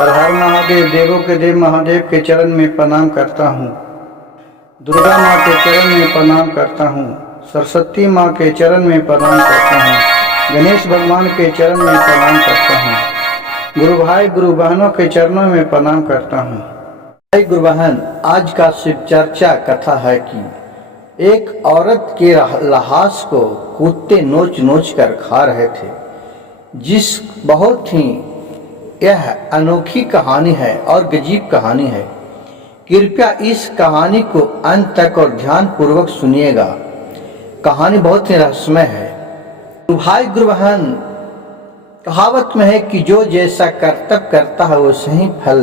हर हर महादेव। देवों के देव महादेव के चरण में प्रणाम करता हूँ। दुर्गा माँ के चरण में प्रणाम करता हूँ। सरस्वती माँ के चरण में प्रणाम करता हूँ। गणेश भगवान के चरण में प्रणाम करता हूँ। गुरु भाई गुरु बहनों के चरणों में प्रणाम करता हूँ। भाई गुरु बहन, आज का शिव चर्चा कथा है कि एक औरत के लहास को कुत्ते नोच नोच कर खा रहे थे। जिस बहुत ही यह अनोखी कहानी है और गजीब कहानी है। कृपया इस कहानी को अंत तक और ध्यान पूर्वक सुनिएगा। कहानी बहुत ही रहस्यमय है। भाई गुरु बहन, कहावत में है कि जो जैसा कर्तव्य करता है वो सही फल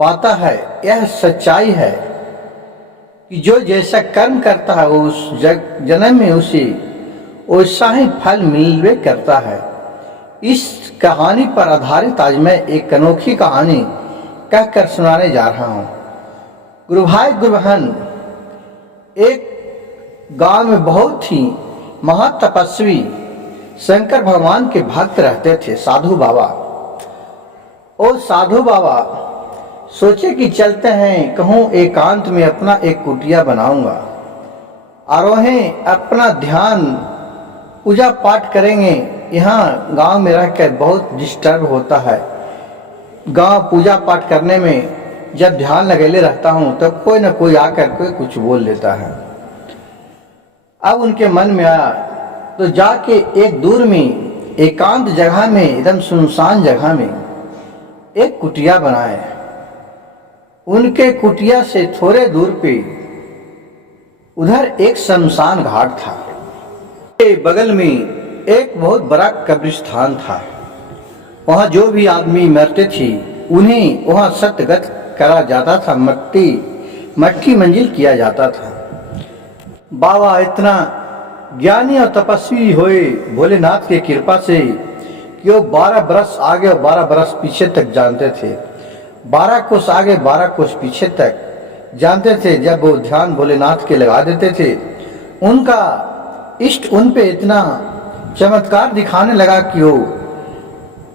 पाता है। यह सच्चाई है कि जो जैसा कर्म करता है वो उस जन्म में उसे वैसा ही फल मिलवे करता है। इस कहानी पर आधारित आज मैं एक अनोखी कहानी कहकर सुनाने जा रहा हूँ। गुरु भाई गुरु बहन, एक गांव में बहुत ही महातपस्वी शंकर भगवान के भक्त रहते थे, साधु बाबा। और साधु बाबा सोचे कि चलते हैं कहूँ एकांत में अपना एक कुटिया बनाऊंगा और वहीं अपना ध्यान पूजा पाठ करेंगे। यहाँ गांव में रहकर बहुत डिस्टर्ब होता है। गांव पूजा पाठ करने में जब ध्यान लगेले रहता हूँ तब कोई न कोई आकर कोई कुछ बोल देता है। अब उनके मन में आया तो जाके एक दूर में एकांत जगह में, एकदम सुनसान जगह में एक कुटिया बनाए। उनके कुटिया से थोड़े दूर पे उधर एक शमशान घाट था। के बगल में एक बहुत बड़ा कब्रिस्तान था। वहाँ जो भी आदमी मरते थे उन्हें वहाँ सतगत करा जाता था, मट्टी मंजिल किया जाता था। बाबा इतना ज्ञानी और तपस्वी हुए भोलेनाथ की कृपा से कि वो 12 बरस आगे और 12 बरस पीछे तक जानते थे। 12 कोस आगे 12 कोस पीछे तक जानते थे। जब वो ध्यान भोलेनाथ के लगा देते थे, उनका इष्ट उन पे इतना चमत्कार दिखाने लगा कि वो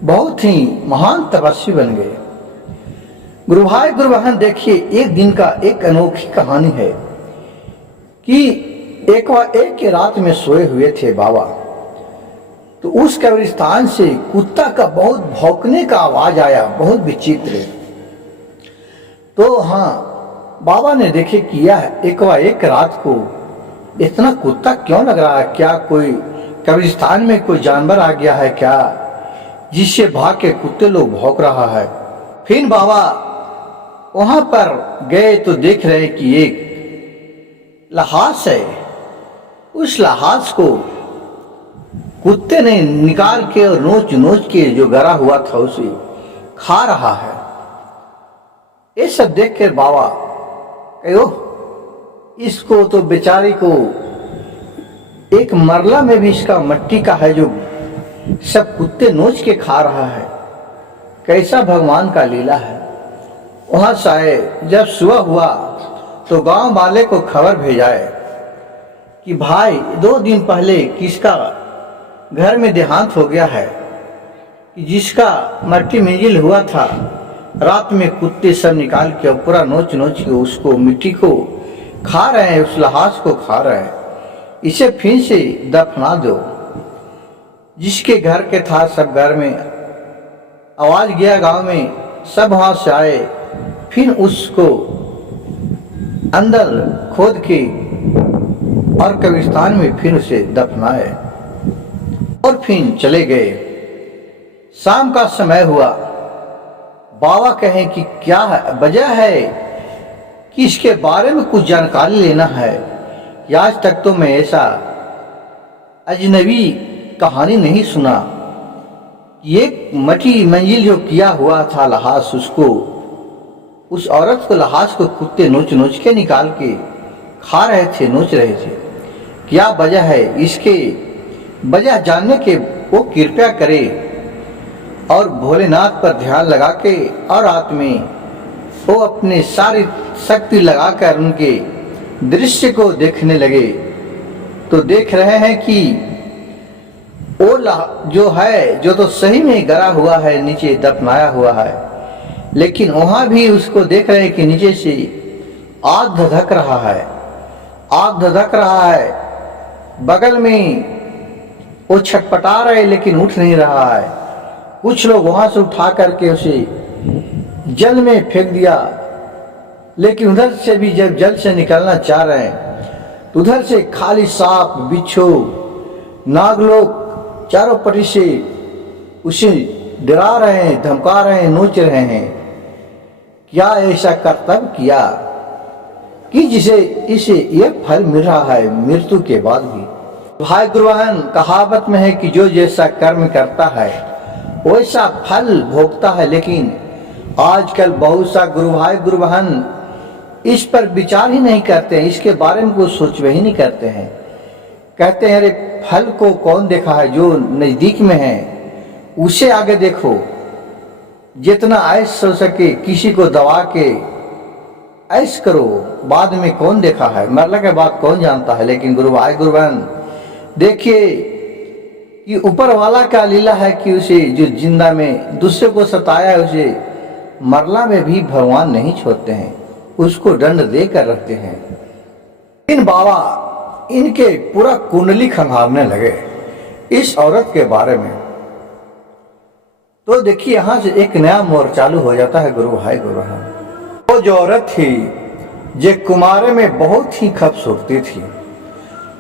बहुत ही महान तपस्वी बन गए। गुरु भाई गुरु बहन, देखिए एक दिन का एक अनोखी कहानी है कि एक के रात में सोए हुए थे बाबा, तो उस कब्रिस्तान से कुत्ता का बहुत भौंकने का आवाज आया, बहुत विचित्र। तो हाँ, बाबा ने देखे कि यह एक रात को इतना कुत्ता क्यों लग रहा है। क्या कोई कब्रिस्तान में कोई जानवर आ गया है क्या, जिससे भाग के कुत्ते लोग भौंक रहा है। फिर बाबा वहां पर गए तो देख रहे कि एक लहास है। उस लहास को कुत्ते ने निकाल के और नोच नोच के जो गरा हुआ था उसे खा रहा है। ये सब देख कर बाबा कहो, इसको तो बेचारी को एक मरला में भी इसका मट्टी का है जो सब कुत्ते नोच के खा रहा है। कैसा भगवान का लीला है। वहां से जब सुबह हुआ तो गांव वाले को खबर भेजाए कि भाई 2 दिन पहले किसका घर में देहांत हो गया है, कि जिसका मट्टी मंजिल हुआ था, रात में कुत्ते सब निकाल के पूरा नोच नोच के उसको मिट्टी को खा रहे हैं, उस लहास को खा रहे हैं। इसे फिर से दफना दो। जिसके घर के था सब घर में आवाज गया, गांव में सब वहां से आए। फिर उसको अंदर खोद के और कब्रिस्तान में फिर उसे दफनाए और फिर चले गए। शाम का समय हुआ। बाबा कहे कि क्या वजह है कि इसके बारे में कुछ जानकारी लेना है। आज तक तो मैं ऐसा अजनबी कहानी नहीं सुना। ये मट्टी मंजिल जो किया हुआ था लहास, उसको उस औरत को लहास को कुत्ते नोच नोच के निकाल के खा रहे थे, नोच रहे थे। क्या वजह है, इसके वजह जानने के वो कृपया करे और भोलेनाथ पर ध्यान लगा के और रात में वो अपने सारी शक्ति लगाकर उनके दृश्य को देखने लगे। तो देख रहे हैं कि वो जो है, जो तो सही में गरा हुआ है, नीचे दफनाया हुआ है, लेकिन वहां भी उसको देख रहे हैं कि नीचे से आग धधक रहा है, आग धधक रहा है। बगल में वो छटपटा रहे लेकिन उठ नहीं रहा है। कुछ लोग वहां से उठा करके उसे जल में फेंक दिया, लेकिन उधर से भी जब जल से निकलना चाह रहे हैं तो उधर से खाली सांप, बिच्छू, नागलोक चारों पट्टी से उसे डरा रहे हैं, धमका रहे हैं, नोच रहे हैं। क्या ऐसा कर्तव्य किया कि जिसे इसे यह फल मिल रहा है मृत्यु के बाद भी। भाई गुरुबहन, कहावत में है कि जो जैसा कर्म करता है वैसा फल भोगता है। लेकिन आजकल बहुत सा गुरु भाई गुरु बहन इस पर विचार ही नहीं करते हैं, इसके बारे में कुछ सोच ही नहीं करते हैं। कहते हैं अरे फल को कौन देखा है, जो नजदीक में है उसे आगे देखो, जितना ऐश हो सके किसी को दबा के ऐश करो, बाद में कौन देखा है, मरने के बाद कौन जानता है। लेकिन गुरु भाई गुरु बहन देखिए कि ऊपर वाला का लीला है कि उसे जो जिंदा में दूसरे को सताया है उसे मरला में भी भगवान नहीं छोड़ते हैं, उसको दंड देकर रखते हैं। इन बाबा इनके पूरा कुंडली खंगालने लगे इस औरत के बारे में। तो देखिए यहां से एक नया मोड़ चालू हो जाता है गुरु भाई गुरु बहन। वो जो औरत थी जो कुमारे में बहुत ही खूबसूरती थी,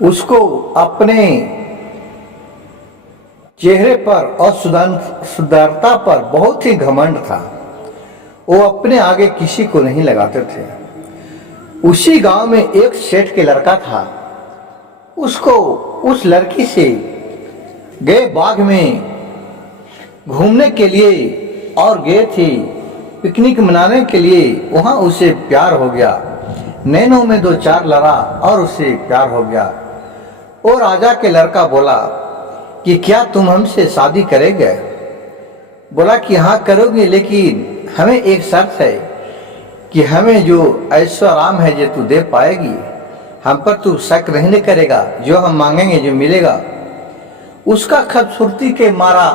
उसको अपने चेहरे पर और सुंदरता पर बहुत ही घमंड था। वो अपने आगे किसी को नहीं लगाते थे। उसी गांव में एक सेठ के लड़का था, उसको उस लड़की से गए बाग में घूमने के लिए और गए थे पिकनिक मनाने के लिए। वहां उसे प्यार हो गया, नैनों में दो चार लड़ा और उसे प्यार हो गया। और राजा के लड़का बोला कि क्या तुम हमसे शादी करेंगे? बोला कि हाँ करोगे, लेकिन हमें एक शर्त है कि हमें जो ऐश्वर्य है जो तू दे पाएगी, हम पर तू शक नहीं करेगा, जो हम मांगेंगे जो मिलेगा। उसका खूबसूरती के मारा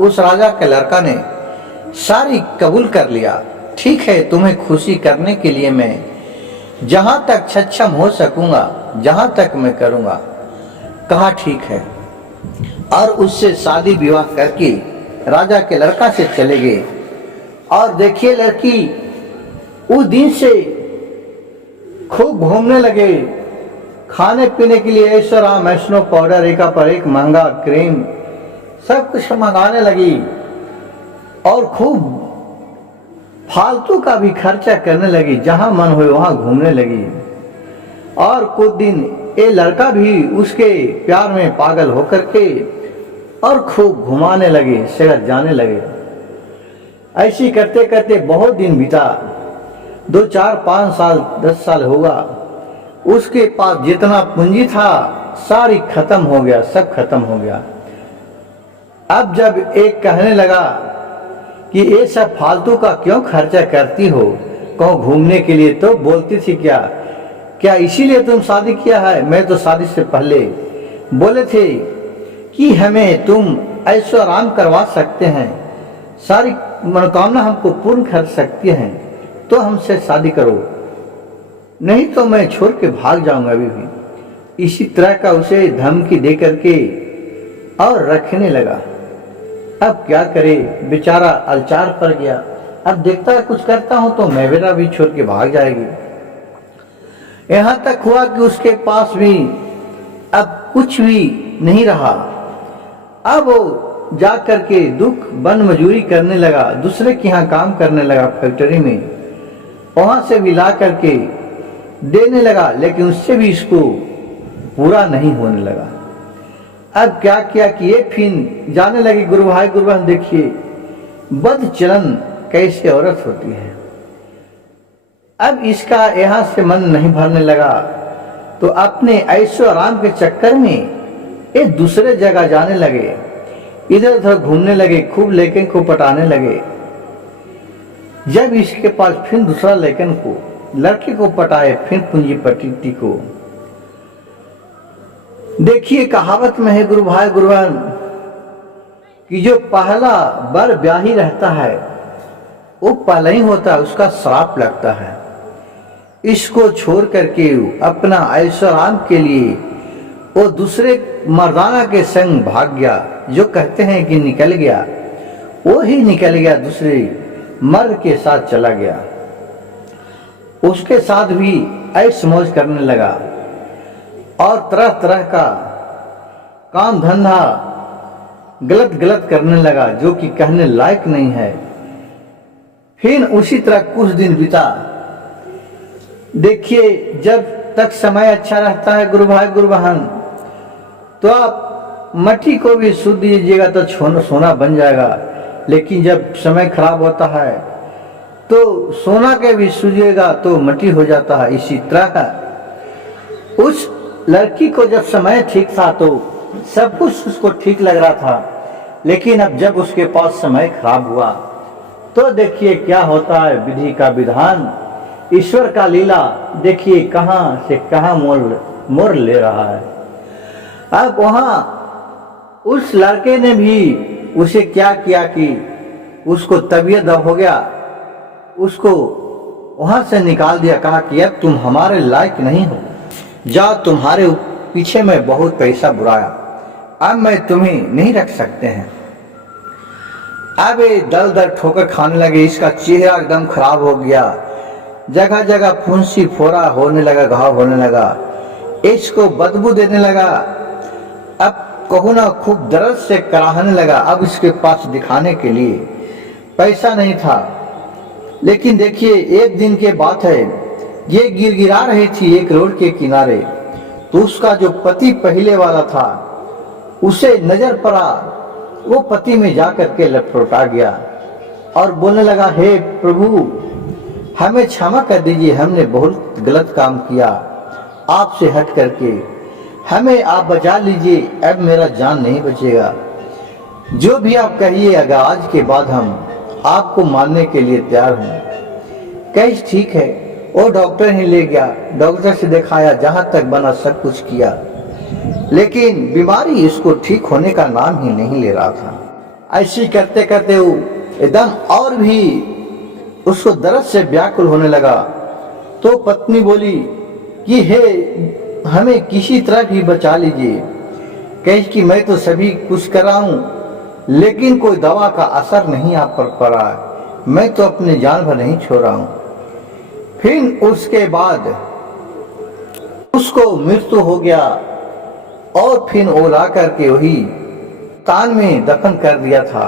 उस राजा के लड़का ने सारी कबूल कर लिया। ठीक है, तुम्हें खुशी करने के लिए मैं जहां तक सक्षम हो सकूंगा, जहां तक मैं करूंगा। कहा ठीक है, और उससे शादी विवाह करके राजा के लड़का से चले गए। और देखिए लड़की उस दिन से खूब घूमने लगे, खाने पीने के लिए ऐश्वर्या मैस्नो पाउडर एक पर एक महंगा क्रीम सब कुछ मंगाने लगी और खूब फालतू का भी खर्चा करने लगी, जहां मन हुए वहां घूमने लगी। और कुछ दिन ये लड़का भी उसके प्यार में पागल होकर के और खूब घुमाने लगे, शहर जाने लगे। ऐसी करते करते बहुत दिन बीता, 2 4 5 साल 10 साल होगा। उसके पास जितना पूंजी था सारी खत्म हो गया, सब खत्म हो गया। अब जब एक कहने लगा कि ये सब फालतू का क्यों खर्चा करती हो कहो घूमने के लिए, तो बोलती थी क्या इसीलिए तुम शादी किया है? मैं तो शादी से पहले बोले थे कि हमें तुम ऐश्वर्य करवा सकते हैं, सारी मनोकामना हमको पूर्ण कर सकती हैं, तो हमसे शादी करो, नहीं तो मैं छोड़ के भाग जाऊंगा अभी भी। इसी तरह का उसे धमकी दे करके और रखने लगा। अब क्या करे, बेचारा अलचार पड़ गया। अब देखता है कुछ करता हूं तो मैं बेटा भी छोड़ के भाग जाएगी। यहां तक हुआ कि उसके पास भी अब कुछ भी नहीं रहा। अब वो जा करके दुख बन मजूरी करने लगा, दूसरे के यहाँ काम करने लगा फैक्ट्री में, वहां से भी ला करके देने लगा, लेकिन उससे भी इसको पूरा नहीं होने लगा। अब क्या किया कि ये फिर जाने लगी। गुरु भाई गुरु बहन देखिए बद चलन कैसे औरत होती है। अब इसका यहां से मन नहीं भरने लगा तो अपने ऐश्वर्य के चक्कर में एक दूसरे जगह जाने लगे, इधर उधर घूमने लगे, खूब लेकिन को पटाने लगे। जब इसके पास फिर दूसरा लेकिन को लड़के को पटाए, फिर पूंजीपति को। देखिए कहावत में है गुरु भाई गुरु बहन कि जो पहला बर ब्याही रहता है वो पहले ही होता है, उसका श्राप लगता है। इसको छोड़ करके अपना ऐशोआराम के लिए वो दूसरे मर्दाना के संग भाग गया। जो कहते हैं कि निकल गया, वो ही निकल गया, दूसरे मर्द के साथ चला गया। उसके साथ भी ऐश मौज करने लगा और तरह तरह का काम धंधा गलत गलत करने लगा, जो कि कहने लायक नहीं है। फिर उसी तरह कुछ दिन बीता। देखिए, जब तक समय अच्छा रहता है गुरु भाई गुरु बहन, तो आप मट्टी को भी शुद्ध दीजिएगा तो सोना बन जाएगा। लेकिन जब समय खराब होता है तो सोना के भी सूझेगा तो मट्टी हो जाता है। इसी तरह उस लड़की को जब समय ठीक था तो सब कुछ उसको ठीक लग रहा था, लेकिन अब जब उसके पास समय खराब हुआ तो देखिए क्या होता है। विधि का विधान, ईश्वर का लीला, देखिए कहां से कहां मोड़ ले रहा है। अब वहां उस लड़के ने भी उसे क्या किया कि उसको तबीयत दब हो गया, उसको वहां से निकाल दिया। कहा कि अब तुम हमारे लायक नहीं हो, जाओ, तुम्हारे पीछे में बहुत पैसा बुराया, अब मैं तुम्हें नहीं रख सकते हैं। अब ये दल दल ठोकर खाने लगे, इसका चेहरा एकदम खराब हो गया, जगह जगह फुंसी फोड़ा होने लगा, घाव होने लगा, इसको बदबू देने लगा। अब कहूँ ना खूब दर्द से कराहने लगा। अब इसके पास दिखाने के लिए पैसा नहीं था। लेकिन देखिए, एक दिन के बात है, ये गिरगिरा रही थी एक रोड के किनारे, तो उसका जो पति पहले वाला था उसे नजर पड़ा। वो पति में जाकर के लपटा गया और बोलने लगा, हे प्रभु, हमें क्षमा कर दीजिए, हमने बहुत गलत काम किया, आपसे हट करके हमें आप बचा लीजिए, अब मेरा जान नहीं बचेगा। जो भी आप कहिए, अगर आज के बाद हम आपको मानने के लिए तैयार हूं। कहीं ठीक है, वो डॉक्टर ही ले गया, डॉक्टर से दिखाया, जहां तक बना सब कुछ किया, लेकिन बीमारी इसको ठीक होने का नाम ही नहीं ले रहा था। ऐसे करते करते वो एकदम और भी उसको दर्द से व्याकुल होने लगा। तो पत्नी बोली कि हे, हमें किसी तरह भी बचा लीजिए। कहे कि मैं तो सभी कुछ कर रहा हूं, लेकिन कोई दवा का असर नहीं आप पर पड़ा है, मैं तो अपनी जान भर नहीं छोड़ रहा हूं। फिर उसके बाद उसको मृत्यु हो गया और फिर ओला करके वही कान में दफन कर दिया था,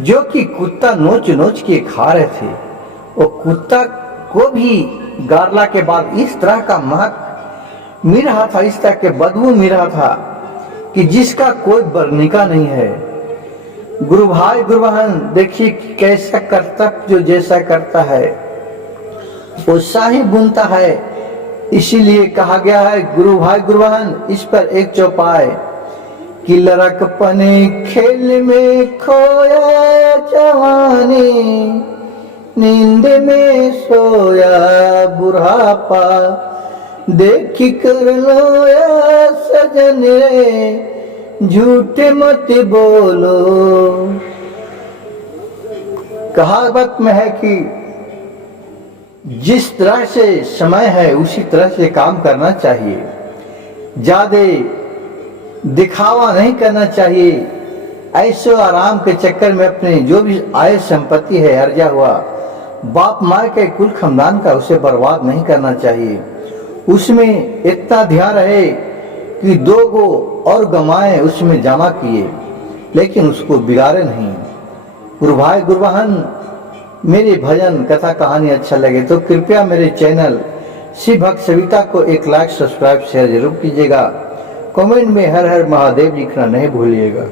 जो कि कुत्ता नोच नोच के खा रहे थे। वो कुत्ता को भी गारला के बाद इस तरह का महक मिल रहा था, इस तरह के बदबू मिल रहा था कि जिसका कोई वर्णिका नहीं है। गुरु भाई गुरु बहन, देखिए कैसा कर्तव्य जो जैसा करता है वैसा ही बुनता है। इसीलिए कहा गया है गुरु भाई गुरु बहन, इस पर एक चौपाई कि लड़कपने खेल में खोया जवानी, नींद में सोया बुढ़ापा, देखी कर लोया सजन रे, झूठे मत बोलो। कहावत में है कि जिस तरह से समय है उसी तरह से काम करना चाहिए, ज्यादा दिखावा नहीं करना चाहिए। ऐसे आराम के चक्कर में अपने जो भी आय संपत्ति है, अर्जा हुआ, बाप माँ के कुल खानदान का, उसे बर्बाद नहीं करना चाहिए। उसमें इतना ध्यान रहे कि 2 गो और गमाए उसमें जमा किए, लेकिन उसको बिगाड़े नहीं। गुरु भाई गुरु बहन, मेरे भजन कथा कहानी अच्छा लगे तो कृपया मेरे चैनल शिव भक्त सविता को एक लाइक, सब्सक्राइब, शेयर जरूर कीजिएगा। कमेंट में हर हर महादेव लिखना नहीं भूलिएगा।